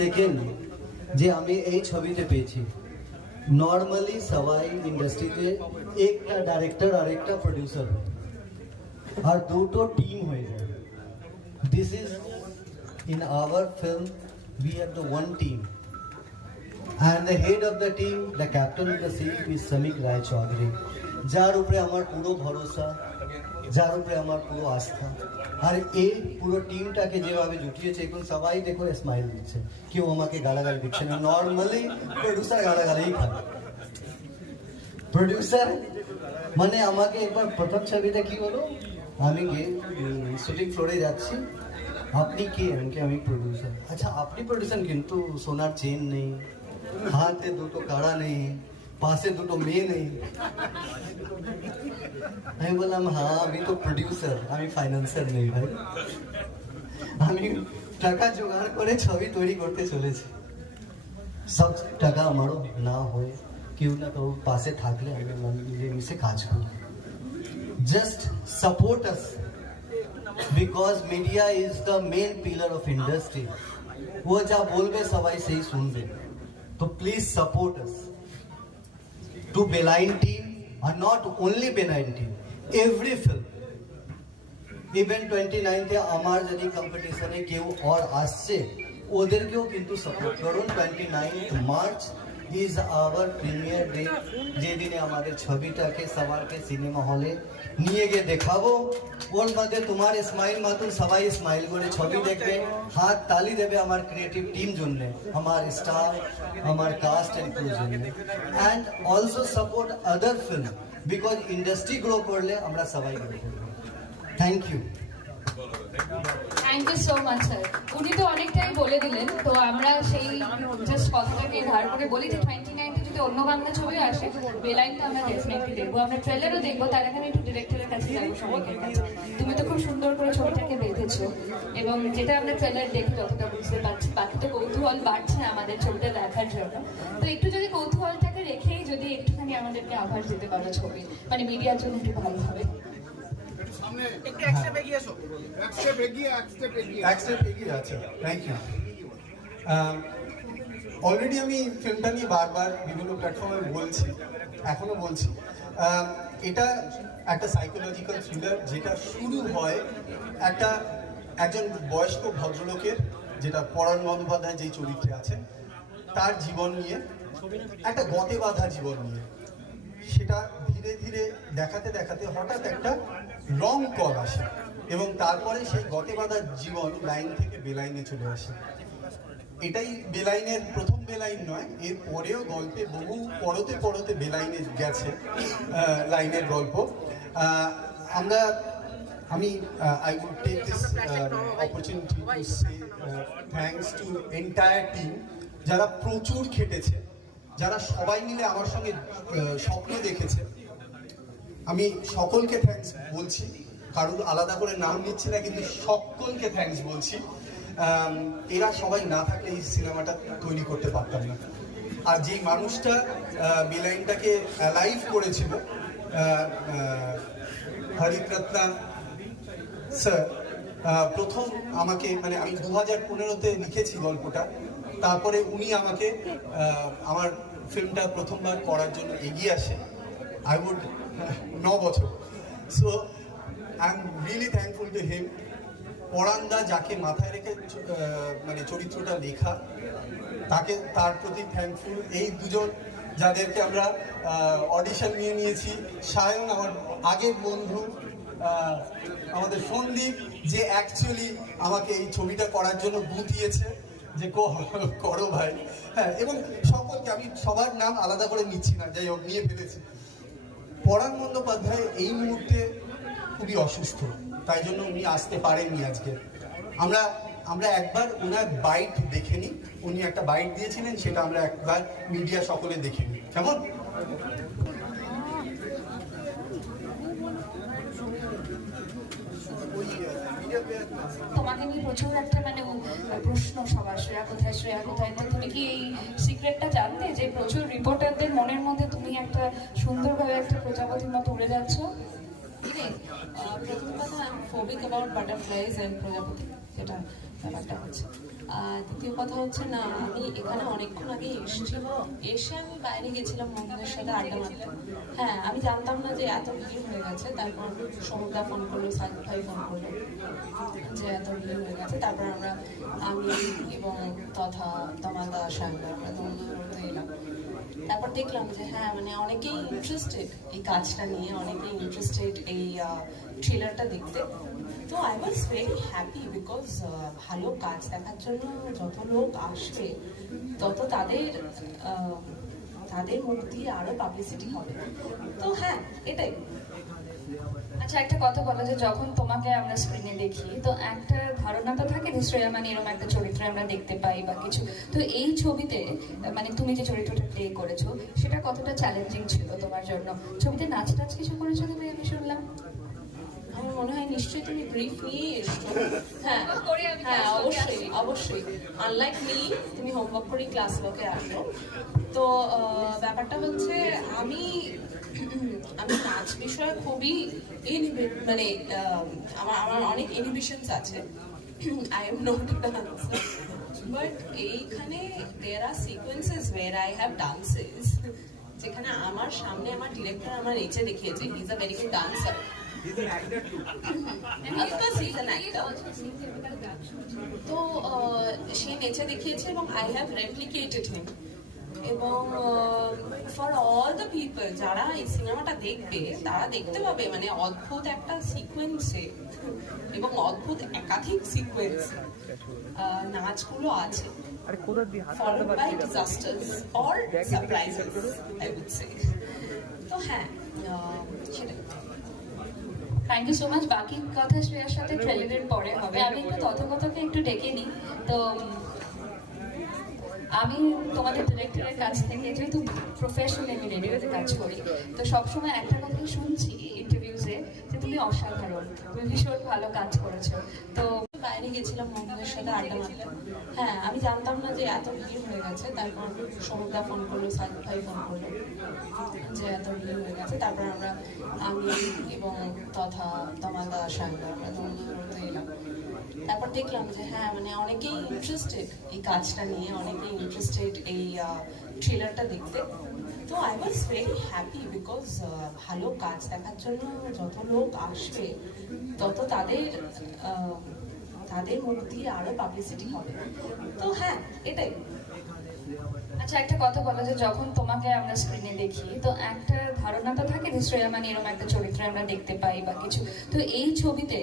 Second যে আমি এই ছবিতে পেয়েছি, নর্মালি সবাই ইন্ডাস্ট্রিতে একটা ডাইরেক্টর আর একটা প্রডিউসার আর দুটো টিম হয়ে যায়। This is in our film we have the one team and the head of the team, the captain of the ship is Samik Rai Chaudhary, যার উপরে আমার পুরো ভরসা, যার উপরে আমার পুরো আস্থা। আর এই পুরো টিমটাকে যেভাবে জুটিয়েছে, এখন সবাই দেখো স্মাইল দিচ্ছে, কেউ আমাকে গালাগালি দিচ্ছে না। নর্মালি প্রডিউসার গালাগালিই খায়। প্রডিউসার মানে আমাকে একবার প্রথম ছবিতে কি হলো, আমি গিয়ে শুটিং ফ্লোরে যাচ্ছি, আপনি কে? আমি প্রডিউসার। আচ্ছা আপনি প্রডিউসার, কিন্তু সোনার চেন নেই, হাতে দুটো কাড়া নেই, পাশে দুটো মেয়ে নেই। আমি বললাম হ্যাঁ আমি তো প্রডিউসার, আমি ফাইন্যান্সার নেই ভাই। আমি টাকা জোগাড় করে ছবি তৈরি করতে চলেছি। সব টাকা আমারও না হয়ে কেউ না কেউ পাশে থাকলে আমি মিলেমিশে কাজ করি। Just support us, because media is the main pillar of industry. वो जा बोलबे सबाई सही सुनबे, तो please support us. To Beeline team, and not only Beeline team, every film. Even 29th আমার যদি কম্পিটিশনে কেউ আর আসছে, ওদেরকেও কিন্তু সাপোর্ট করুন। 29th March is our premiere day, যেদিনে আমাদের ছবিটাকে সবারকে সিনেমা হলে নিয়ে গিয়ে দেখাবো। ওর মধ্যে তোমার স্মাইল মাতুন সবাই স্মাইল করে ছবি দেখবে, হাত তালি দেবে আমার ক্রিয়েটিভ টিম জন্য, আমার স্টার, আমার কাস্ট এন্ড ক্রু জন্য। And also support other film, because industry grow করলে আমরা সবাই গ্রো করবো। Thank you. Thank you so much sir. উনি তো অনেকটাই বলে দিলেন, তো আমরা সেই জাস্ট কথাটাকে ধার করে বলি যে 29th যদি অন্য বাংলা ছবি আসে, বেলাইনটা আমরা ডেফিনেটলি দেখবো, আমরা ট্রেলারও দেখবো। তার আগে একটু ডিরেক্টরের কাছে যাবো, সবাইকে কাছে। তুমি তো খুব সুন্দর করে ছবিটাকে বেঁধেছো, এবং যেটা আমরা ট্রেলার দেখে যতটা বুঝতে পারছি, বাকি তো কৌতূহল বাড়ছে আমাদের ছবিটা দেখার জন্য। তো একটু যদি কৌতূহলটাকে রেখেই যদি একটুখানি আমাদেরকে আভাস দিতে পারো ছবি, মানে মিডিয়ার জন্য একটু ভালো হবে। অলরেডি আমি ফিল্মটা নিয়ে বারবার বিভিন্ন প্ল্যাটফর্মে বলছি, এখনো বলছি। এটা একটা সাইকোলজিক্যাল থ্রিলার, যেটা শুরু হয় একজন বয়স্ক ভদ্রলোকের, যেটা পরাণ বন্দ্যোপাধ্যায় যেই চরিত্রে আছে, তার জীবন নিয়ে, একটা গতে বাঁধা জীবন নিয়ে। সেটা ধীরে ধীরে দেখাতে দেখাতে হঠাৎ একটা রং কল আসে, এবং তারপরে সেই গতে বাঁধা জীবন লাইন থেকে বেলাইনে চলে আসে। এটাই বেলাইনের প্রথম বেলাইন নয়, এর পরেও গল্পে বহু পরতে পরতে বেলাইনে গেছে লাইনের গল্প। আমি I would take this opportunity to say thanks to entire team, যারা প্রচুর খেটেছে, যারা সবাই মিলে আমার সঙ্গে স্বপ্ন দেখেছে। আমি সকলকে থ্যাঙ্কস বলছি, কারোর আলাদা করে নাম নিচ্ছি না, কিন্তু সকলকে থ্যাঙ্কস বলছি। এরা সবাই না থাকলে এই সিনেমাটা তৈরি করতে পারতাম না। আর যেই মানুষটা বেলাইনটাকে অ্যালাইভ করেছিল, হরিত্রত্না স্যার, প্রথম আমাকে, মানে আমি 2015-তে লিখেছি গল্পটা, তারপরে উনি আমাকে আমার ফিল্মটা প্রথমবার করার জন্য এগিয়ে আসে। আই উড 9 বছর। So I am really thankful to him. পরান্দা যাকে মাথায় রেখে মানে চরিত্রটা লেখা, তার প্রতি থ্যাঙ্কফুল। এই দুজন যাদেরকে আমরা অডিশন নিয়েছি, সায়ন আমার আগের বন্ধু, আমাদের সন্দীপ, যে অ্যাকচুয়ালি আমাকে এই ছবিটা করার জন্য বুঝিয়েছে যে করো ভাই। হ্যাঁ, এবং সকলকে, আমি সবার নাম আলাদা করে নিচ্ছি না, যাই হোক নিয়ে ফেলেছি। পরাণ বন্দ্যোপাধ্যায় এই মুহূর্তে খুবই অসুস্থ, তাই জন্য উনি আসতে পারেননি আজকে। আমরা একবার ওনার বাইট দেখে নিই, উনি একটা বাইট দিয়েছিলেন, সেটা আমরা একবার মিডিয়া সকলে দেখে নিই, কেমন? তোমাকে নিয়ে প্রচুর একটা মানে প্রশ্ন সবার, শ্রেয়া কোথায়, শ্রেয়া কোথায়। তো তুমি কি এই সিক্রেটটা জানতে যে প্রচুর রিপোর্টারদের মনের মধ্যে তুমি একটা সুন্দরভাবে একটা প্রজাপতির মতো উড়ে যাচ্ছ? প্রথম কথা, I am phobic about butterflies and প্রজাপতি, যেটা ব্যাপারটা হচ্ছে। দ্বিতীয় কথা হচ্ছে না, আমি এখানে অনেকক্ষণ আগে এসেছি, এসে আমি বাইরে গেছিলাম বন্ধুদের সাথে আড্ডা মারতে। হ্যাঁ, আমি জানতাম না যে এত ভিড় হয়ে গেছে। তারপর সমুদ্রা ফোন করলো, সাজিদ ভাই ফোন করলো যে এত ভিড় হয়ে গেছে। তারপর আমি এবং তথা তমালদা সাহেব আমরা দৌড়তে এলাম। তারপর দেখলাম যে হ্যাঁ, মানে অনেকেই ইন্টারেস্টেড এই কাজটা নিয়ে, অনেকেই ইন্টারেস্টেড এই থ্রিলারটা দেখতে। তো I was very happy because ভালো কাজ দেখার জন্য যত লোক আসবে তত তাদের মুখ দিয়ে আরো পাবলিসিটি হবে। তো হ্যাঁ, এটাই। আচ্ছা, একটা কথা বলো যে যখন তোমাকে আমরা স্ক্রিনে দেখি তো একটা ধারণা তো থাকে যে শ্রেয়া মানে এরকম একটা চরিত্র আমরা দেখতে পাই বা কিছু। তো এই ছবিতে মানে তুমি যে চরিত্রটা প্লে করেছো সেটা কতটা চ্যালেঞ্জিং ছিল তোমার জন্য? ছবিতে নাচ টাচ কিছু করেছো তুমি, আমি শুনলাম। আমার মনে হয় নিশ্চয়ই তুমি ব্রিফ নিয়ে এসছো। হ্যাঁ করে আমি হ্যাঁ, class work-এ অবশ্যই অবশ্যই। আনলাইক মি, তুমি হোমওয়ার্ক করে ক্লাস ওয়ার্কে আসো। তো ব্যাপারটা হচ্ছে আমি নাচ বিষয়ে খুবই মানে আমার অনেক ইনহিবিশনস আছে। I am not a dancer, but এইখানে there are sequences where I have dances, যেখানে আমার সামনে আমার ডিরেক্টর আমার নেচে দেখিয়েছে he is a very good dancer. তো সে নেচে দেখিয়েছে এবং আই হ্যাভ রেপ্লিকেটেড হিম। এবং ফর অল দ্য পিপল যারা এই সিনেমাটা দেখবে তারা দেখতে পাবে মানে অদ্ভুত একটা সিকোয়েন্সে এবং অদ্ভুত একাধিক সিকোয়েন্স নাচগুলো আছে, followed by disasters or surprises, I would say. তো হ্যাঁ, সেটাই। Thank you so much. বাকি কথা শ্রেয়ার সাথে ট্রেলারের পরে হবে। আমি একটু তথ্যকথকে একটু ডেকে নিই। তো আমি তোমাদের ডিরেক্টরের কাছ থেকে যেহেতু প্রফেশনালি রেডিওতে কাজ করি, তো সবসময় একটা কথাই শুনছি ইন্টারভিউজে যে তুমি অসাধারণ, তুমি ভীষণ ভালো কাজ করেছো। তো বাইরে গেছিলাম বন্ধুদের সাথে আড্ডা মারতে। হ্যাঁ, আমি জানতাম না যে এত ভিড় হয়ে গেছে। তারপর সমুদ্রা ফোন করলো, সাজিদ ভাই ফোন করলো যে এত ভিড় হয়ে গেছে। তারপর আমি এবং তথা তমালদা সাহেব আমরা দৌড়তে এলাম। তারপর দেখলাম যে হ্যাঁ, মানে অনেকেই ইন্টারেস্টেড এই কাজটা নিয়ে, অনেকেই ইন্টারেস্টেড এই থ্রিলারটা দেখতে। তো I was very happy because ভালো কাজ দেখার জন্য যত লোক আসবে তত তাদের মুখ দিয়ে আরো পাবলিসিটি হবে। তো হ্যাঁ, এটাই। আচ্ছা, একটা কথা বলো যে যখন তোমাকে আমরা স্ক্রিনে দেখি তো একটা ধারণা তো থাকে যে শ্রেয়া মানে এরকম একটা চরিত্র আমরা দেখতে পাই বা কিছু। তো এই ছবিতে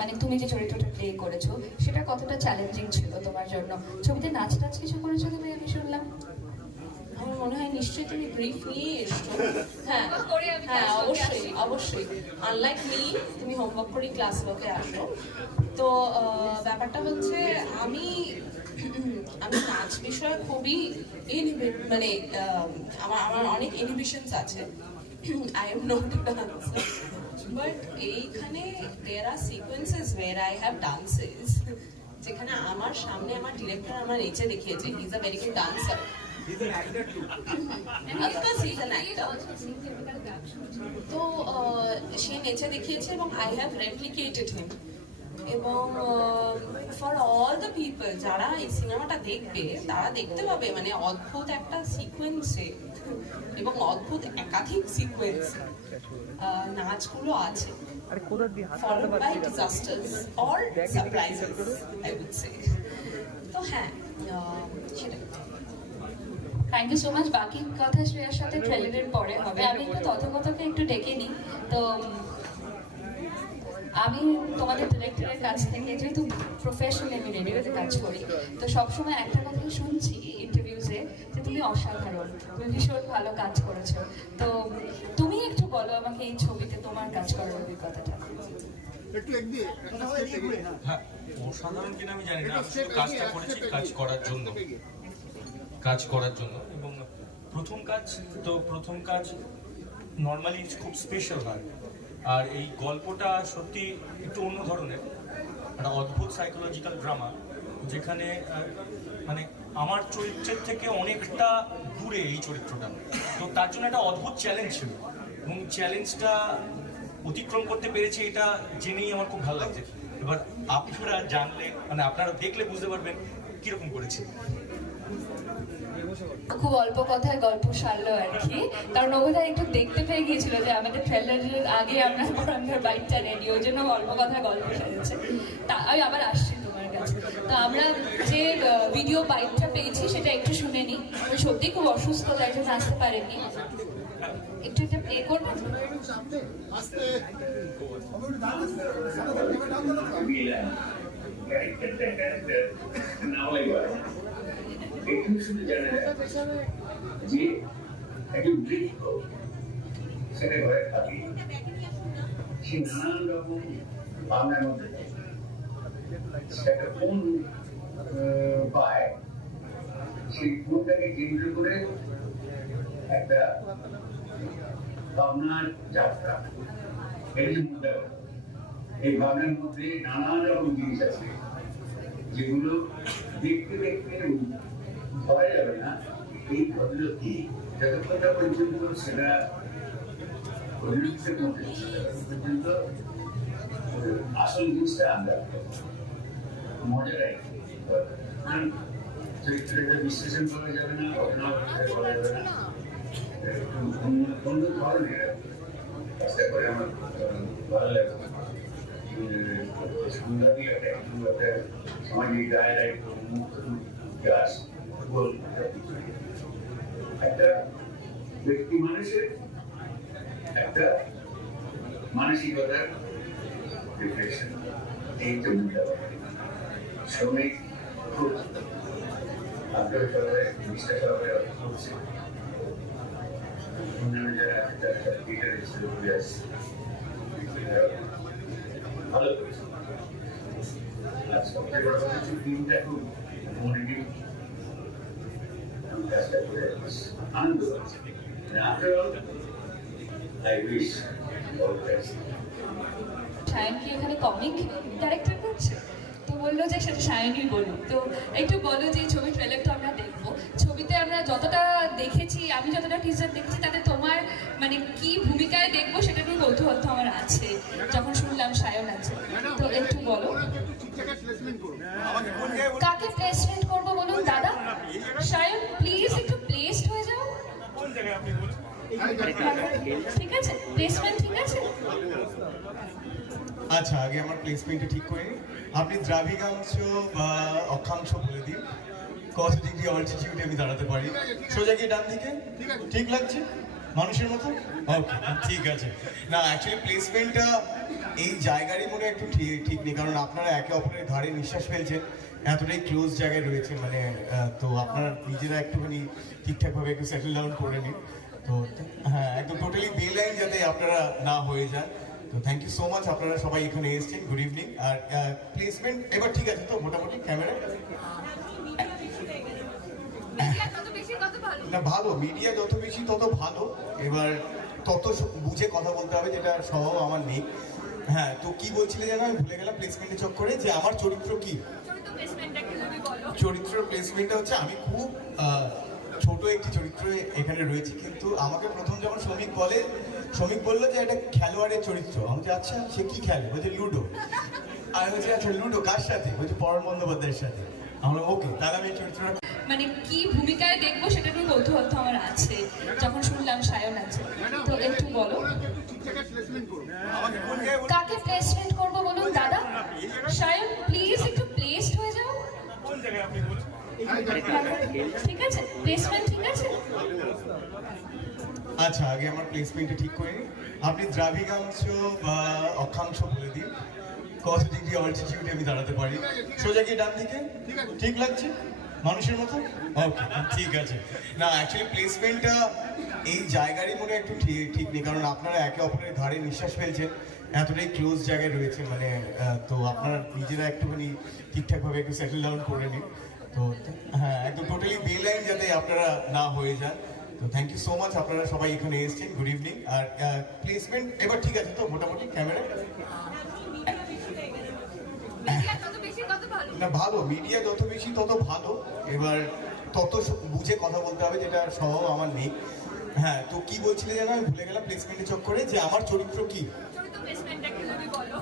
মানে তুমি যে চরিত্রটা প্লে করেছো সেটা কতটা চ্যালেঞ্জিং ছিল তোমার জন্য? ছবিতে নাচ টাচ কিছু করেছো তুমি, আমি শুনলাম। আমার মনে হয় নিশ্চয়ই তুমি ব্রিফ নিয়ে এসছো। হ্যাঁ করে আমি হ্যাঁ, class work-এ অবশ্যই অবশ্যই। আনলাইক মি, তুমি হোমওয়ার্ক করে ক্লাস ওয়ার্কে আসো। তো ব্যাপারটা হচ্ছে আমি নাচ বিষয়ে খুবই মানে আমার অনেক ইনহিবিশনস আছে। I am not a dancer, but এইখানে there are sequences where I have dances, যেখানে আমার সামনে আমার ডিরেক্টর আমার নেচে দেখিয়েছে he is a very good dancer. তো সে নেচে দেখিয়েছে এবং আই হ্যাভ রেপ্লিকেটেড হিম। এবং ফর অল দ্য পিপল যারা এই সিনেমাটা দেখবে তারা দেখতে পাবে মানে অদ্ভুত একটা সিকোয়েন্সে এবং অদ্ভুত একাধিক সিকোয়েন্স নাচগুলো আছে, followed by disasters or surprises, I would say. তো হ্যাঁ, সেটাই। Thank you so much. বাকি কথা শ্রেয়ার সাথে ট্রেলারের পরে হবে। আমি একটু তথ্যকথকে একটু ডেকে নিই। তো আমি তোমাদের ডিরেক্টরের কাছ থেকে যেহেতু প্রফেশনালি রেডিওতে কাজ করি, তো সবসময় একটা কথাই শুনছি ইন্টারভিউজে যে তুমি অসাধারণ, তুমি ভীষণ ভালো কাজ করেছো। তো তুমি একটু বলো আমাকে এই ছবিতে তোমার কাজ করার অভিজ্ঞতাটা। হ্যাঁ, অসাধারণ কিনা আমি জানি না, আমি শুধু কাজটা করেছি কাজ করার জন্য। এবং প্রথম কাজ নর্মালি খুব স্পেশাল হয়। আর এই গল্পটা সত্যি একটু অন্য ধরনের, একটা অদ্ভুত সাইকোলজিক্যাল ড্রামা, যেখানে মানে আমার চরিত্রের থেকে অনেকটা দূরে এই চরিত্রটা। তো তার জন্য একটা অদ্ভুত চ্যালেঞ্জ ছিল এবং চ্যালেঞ্জটা অতিক্রম করতে পেরেছি, এটা জেনেই আমার খুব ভালো লাগছে। এবার আপনারা জানলে মানে আপনারা দেখলে বুঝতে পারবেন কিরকম করেছে? খুব অল্প কথায় গল্প সারলো আর কি, কারণ ও বোধহয় একটু দেখতে পেয়ে গিয়েছিল যে আমাদের ট্রেলারের আগে আমরা কোরআনের বাইকটা রেডি, ওই জন্য অল্প কথায় গল্প সারেছে। তা আমি আবার আসছি তোমার কাছে। তা আমরা যে ভিডিও বাইকটা পেয়েছি সেটা একটু শুনে নিই। ও সত্যি খুব অসুস্থ, তাই জন্য আসতে পারেনি। একটু এটা প্লে করবো। একটু শুধু জানা যায় যে একজন বৃদ্ধ সেটা ঘরে থাকে, সে নানান রকম ভাবনার মধ্যে একটা ফোন পায়, সেই ফোনটাকে কেন্দ্র করে একটা ভাবনার যাত্রা। এর মধ্যে এই ভাবনার মধ্যে নানান রকম জিনিস আছে যেগুলো দেখতে দেখতে ভয় যাবে না এই ঘটনা কি, যতক্ষণ না পর্যন্ত সেটা পরিণতির মধ্যে পর্যন্ত আসল জিনিসটা আমরা মজাটাই চরিত্রটা বিশ্লেষণ করা যাবে না, ঘটনা করা যাবে না, একটু অন্য ধরনের চেষ্টা করে আমার ভালো লাগে। সুন্দরী একটা সামাজিক দায়ের একটা ব্যক্তি মানুষের একটা মানসিকতার রিফ্লেকশন, এই জন্য শ্রমিক খুব আগ্রহ সহকারে নিষ্ঠা সহকারে করছে। অন্যান্য যারা ভালো করেছে। আর সবচেয়ে বড় কথা হচ্ছে টিমটা খুব মনোযোগী কাজটা করে আনন্দ পাচ্ছে। After all, I wish all the best. Sayan কি এখানে কমিক ডাইরেক্টর করছে? তো বললো যে সেটা সায়নই বলুক। তো একটু বলো যে এই ছবি ট্রেলারটা আমরা দেখবো, ছবিতে আমরা যতটা দেখেছি, আমি যতটা টিজার দেখেছি, তাতে তোমার মানে কি ভূমিকায় দেখবো সেটা নিয়ে কৌতূহল তো আমার আছে যখন শুনলাম সায়ন আছে। তো একটু বলো কাকে প্লেসমেন্ট করবো বলুন দাদা। সায়ন প্লিজ একটু প্লেসড হয়ে যাও। ঠিক আছে, প্লেসমেন্ট ঠিক আছে। আচ্ছা, আগে আমার প্লেসমেন্টটা ঠিক করে নিন। আপনি দ্রাভিগাংশ বা অক্ষাংশ বলে দিন, কত ডিগ্রি অল্টিটিউডে আমি দাঁড়াতে পারি। সোজা গিয়ে ডান দিকে, ঠিক লাগছে মানুষের মতো? ওকে, ঠিক আছে। না, অ্যাকচুয়ালি প্লেসমেন্টটা এই জায়গারই মনে একটু ঠিক নেই, কারণ আপনারা একে অপরের ঘাড়ে নিঃশ্বাস ফেলছেন, এতটাই ক্লোজ জায়গায় রয়েছে, মানে তো আপনারা নিজেরা একটুখানি ঠিকঠাকভাবে একটু সেটেল ডাউন করে নিন। তো হ্যাঁ, একদম টোটালি বেলাইন যাতে আপনারা না হয়ে যান। তো থ্যাংক ইউ সো মাচ, আপনারা সবাই এখানে এসেছেন। Good evening. আর প্লেসমেন্ট এবার ঠিক আছে তো মোটামুটি? ক্যামেরা না, ভালো মিডিয়া যত বেশি তত ভালো। এবার তত বুঝে কথা বলতে হবে, যেটা স্বভাব আমার নেই। হ্যাঁ, তো কি বলছিলে যেন আমি ভুলে গেলাম প্লেসমেন্টের চক্করে, যে আমার চরিত্র কি? চরিত্র প্লেসমেন্টটা হচ্ছে আমি খুব ছোট একটি চরিত্র এখানে রয়েছে, কিন্তু আমাকে প্রথম যখন শ্রমিক বললো যে একটা খেলোয়াড়ের চরিত্র, আমি বলছি আচ্ছা সে কি খেলে? বলছে লুডো। আমি বলছি আচ্ছা লুডো কার সাথে? বলছে পরম বন্দ্যোপাধ্যায়ের সাথে। আমরা ওকে, তাহলে আমি এই চরিত্রটা মানে কি ভূমিকায় দেখবো সেটা নিয়ে কৌতূহল তো আমার আছে যখন শুনলাম সায়ন আছে। তো একটু বলো কাকে প্লেসমেন্ট করবো বলুন দাদা। সায়ন প্লিজ একটু প্লেসড হয়ে যাও। ঠিক আছে, প্লেসমেন্ট ঠিক আছে। আচ্ছা, আগে আমার প্লেসমেন্টটা ঠিক করে নিন। আপনি দ্রাভিগাংশ বা অক্ষাংশ বলে দিন, কত ডিগ্রি অল্টিটিউডে আমি দাঁড়াতে পারি। সোজা গিয়ে ডান দিকে, ঠিক লাগছে মানুষের মতো? ওকে, ঠিক আছে। না, অ্যাকচুয়ালি প্লেসমেন্টটা এই জায়গারই মনে একটু ঠিক নেই, কারণ আপনারা একে অপরের ঘাড়ে নিঃশ্বাস ফেলছেন, এতটাই ক্লোজ জায়গায় রয়েছে, মানে তো আপনারা নিজেরা একটুখানি ঠিকঠাকভাবে একটু সেটেল ডাউন করে নিন। তো হ্যাঁ, একদম টোটালি বেলাইন যাতে আপনারা না হয়ে যান। তো থ্যাংক ইউ সো মাচ, আপনারা সবাই এখানে এসেছেন। Good evening. আর প্লেসমেন্ট এবার ঠিক আছে তো মোটামুটি? ক্যামেরা না, ভালো মিডিয়া যত বেশি তত ভালো। এবার তত বুঝে কথা বলতে হবে, যেটা স্বভাব আমার নেই। হ্যাঁ, তো কি বলছিলে যেন আমি ভুলে গেলাম প্লেসমেন্টের চক্করে, যে আমার চরিত্র কি?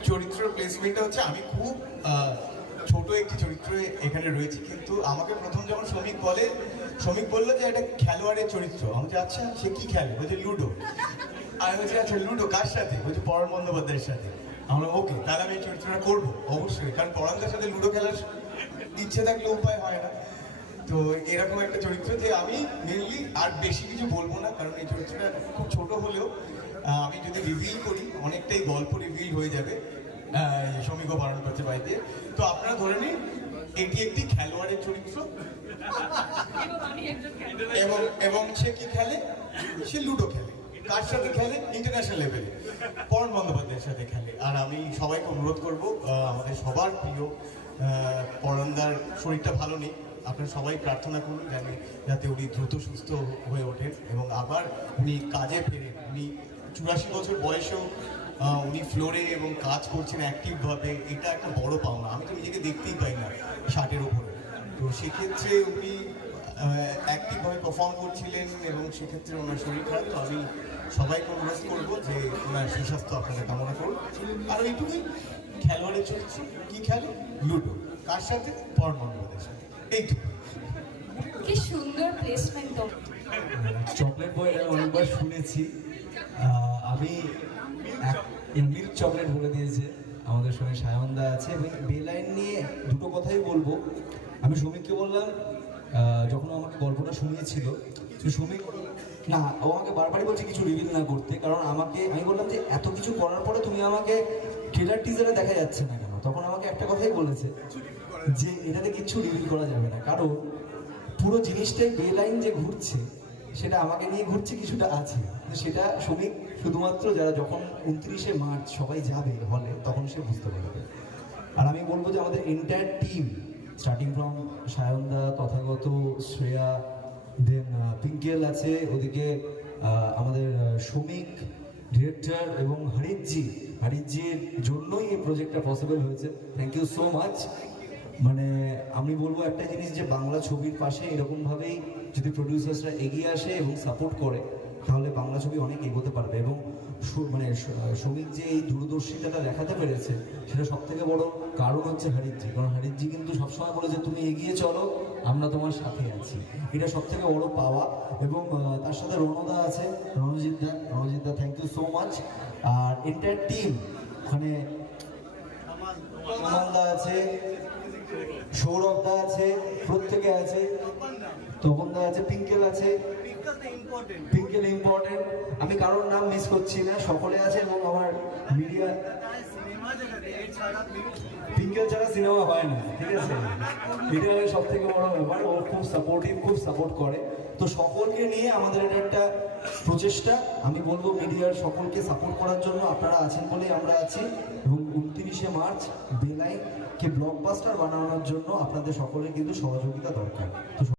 চরিত্র প্লেসমেন্টটা হচ্ছে আমি খুব ছোট একটি চরিত্রে এখানে রয়েছে, কিন্তু আমাকে প্রথম যখন শ্রমিক বললো যে একটা খেলোয়াড়ের চরিত্র, আমি বলছি আচ্ছা সে কি খেলে, বলছে লুডো। আমি বলছি আচ্ছা লুডো কার সাথে, বলছে পরাণ বন্দ্যোপাধ্যায়ের সাথে। আমরা ওকে, তাহলে আমি এই চরিত্রটা করবো অবশ্যই, কারণ পরাণদের সাথে লুডো খেলার ইচ্ছে থাকলে উপায় হয় না। তো এরকম একটা চরিত্র যে আমি মেনলি আর বেশি কিছু বলবো না, কারণ এই চরিত্রটা খুব ছোট হলেও আমি যদি রিভিল করি অনেকটাই গল্প রিভিল হয়ে যাবে শ্রমিক ও পালন করতে বাড়িতে। তো আপনারা ধরে নিন এটি একটি খেলোয়াড়ের চরিত্র, এবং সে কি খেলে, সে লুডো খেলে। কার সাথে খেলে, ইন্টারন্যাশনাল লেভেলে পরাণ বন্দ্যোপাধ্যায়ের সাথে খেলে। আর আমি সবাইকে অনুরোধ করবো, আমাদের সবার প্রিয় পরাণদার শরীরটা ভালো নেই, আপনারা সবাই প্রার্থনা করুন যাতে উনি দ্রুত সুস্থ হয়ে ওঠেন এবং আবার উনি কাজে ফেরেন। উনি 84 বছর বয়সেও উনি ফ্লোরে এবং কাজ করছেন অ্যাক্টিভভাবে, এটা একটা বড় পাওনা। আমি তো নিজেকে দেখতেই পাই না 60-এর উপরে, তো সেক্ষেত্রে উনি অ্যাক্টিভভাবে পারফর্ম করছিলেন এবং সেক্ষেত্রে ওনার শরীর খারাপ। তো আমি সবাইকে অনুরোধ করবো যে ওনার সুস্বাস্থ্য আপনারা কামনা করুন। আর ওইটুকুই, খেলোয়াড়ের চরিত্র কি খেলে, লুডো, কার সাথে, পরাণ বন্দ্যোপাধ্যায়ের সাথে, এইটুকু। কি সুন্দর প্লেসমেন্ট। চকলেট বয় আমি অনেকবার শুনেছি, আমি মিল্ক চকলেট বলে দিয়েছে। আমাদের সঙ্গে সায়নদা আছে এবং বেলাইন নিয়ে দুটো কথাই বলবো। আমি শ্রমিককে বললাম, যখন আমাকে গল্পটা শুনিয়েছিল, তো শ্রমিক না, ও আমাকে বারবারই বলছে কিছু রিভিল না করতে, কারণ আমি বললাম যে এত কিছু করার পরে তুমি আমাকে ট্রেলার টিজারে দেখা যাচ্ছে না কেন। তখন আমাকে একটা কথাই বলেছে যে এটাতে কিছু রিভিল করা যাবে না, কারণ পুরো জিনিসটাই বেলাইন যে ঘুরছে সেটা আমাকে নিয়ে ঘুরছে, কিছুটা আছে। সেটা শ্রমিক শুধুমাত্র যারা যখন 29শে মার্চ সবাই যাবে হলে তখন সে বুঝতে পারবে। আর আমি বলবো যে আমাদের এন্টায়ার টিম, স্টার্টিং ফ্রম সায়নদা, তথাগত, শ্রেয়া, দেন পিঙ্কেল আছে ওদিকে, আমাদের শ্রমিক, ডিরেক্টর এবং হরিতজির জন্যই এই প্রজেক্টটা পসিবল হয়েছে। Thank you so much. মানে আমি বলবো একটা জিনিস, যে বাংলা ছবির পাশে এরকমভাবেই যদি প্রডিউসার্সরা এগিয়ে আসে এবং সাপোর্ট করে, তাহলে বাংলা ছবি অনেক এগোতে পারবে। এবং মানে শ্রমিক যে এই দূরদর্শিতাটা দেখাতে পেরেছে, সেটা সব থেকে বড় কারণ হচ্ছে হরিতজি। কারণ হরিতজি কিন্তু সবসময় বলে যে তুমি এগিয়ে চলো, আমরা তোমার সাথে আছি, এটা সব থেকে বড় পাওয়া। এবং তার সাথে রণদা আছে, রণজিৎদা থ্যাংক ইউ সো মাচ। আর এন্টায়ার টিম, ওখানে দা আছে, সৌরভদা আছে, প্রত্যেকে আছে, তপনদা আছে, পিঙ্কেল আছে। পিঙ্কেল ইম্পর্টেন্ট, আমি কারোর নাম মিস করছি না, সকলে আছে। এবং আমার মিডিয়া, পিঙ্কেল ছাড়া সিনেমা হয় না, ঠিক আছে, এটা হলো সব থেকে বড় ব্যাপার। ও খুব সাপোর্টিভ, খুব সাপোর্ট করে। তো সকলকে নিয়ে আমাদের এটা একটা প্রচেষ্টা। আমি বলবো মিডিয়ার সকলকে সাপোর্ট করার জন্য আপনারা আছেন বলেই আমরা আছি। এবং 29শে মার্চ বেলাইনকে ব্লকবাস্টার বানানোর জন্য আপনাদের সকলের কিন্তু সহযোগিতা দরকার। তো